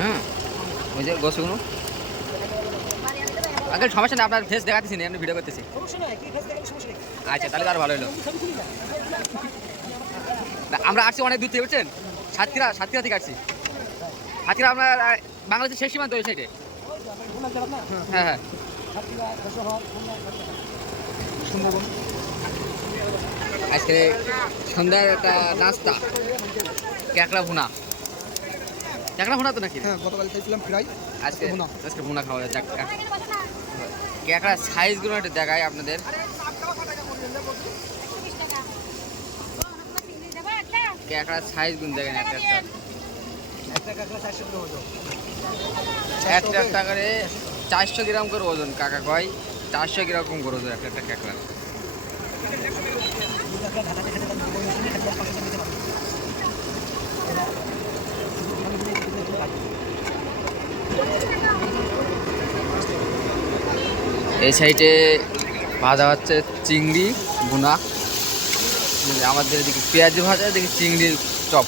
হ্যাঁ ওই যে গোসগুলো আগে সমস্যা নেই, আপনার ফেস দেখাতেছি না, আপনি ভিডিও করতেছি। আচ্ছা তাহলে তো আর ভালো হলো। আমরা আসছি অনেক দূর থেকে, বুঝছেন, সাতক্ষীরা থেকে আসছি। সাতক্ষীরা আপনার বাংলাদেশের শেষ সীমান্ত ওই সাইডে। হ্যাঁ হ্যাঁ আজকে সন্ধ্যার একটা নাস্তা ক্যাকড়া ভুনা। ক্যাকড়া ভুনা তো নাকি? হ্যাঁ, গতকাল খাইছিলাম ফ্রাই, আজকে ভুনা খাওয়া যায়। ক্যাকড়ার সাইজগুলো একটু দেখাই আপনাদের। ক্যাকড়ার সাইজগুলো দেখেন, একটা করে 400 গ্রাম করে ওজন। কাকা কয় 400 গ্রাম করে ওজন একটা ক্যাকড়া। এই সাইডে ভাজা হচ্ছে চিংড়ি ভুনা, আমাদের এদিকে পেঁয়াজি ভাজা, এদিকে চিংড়ির চপ।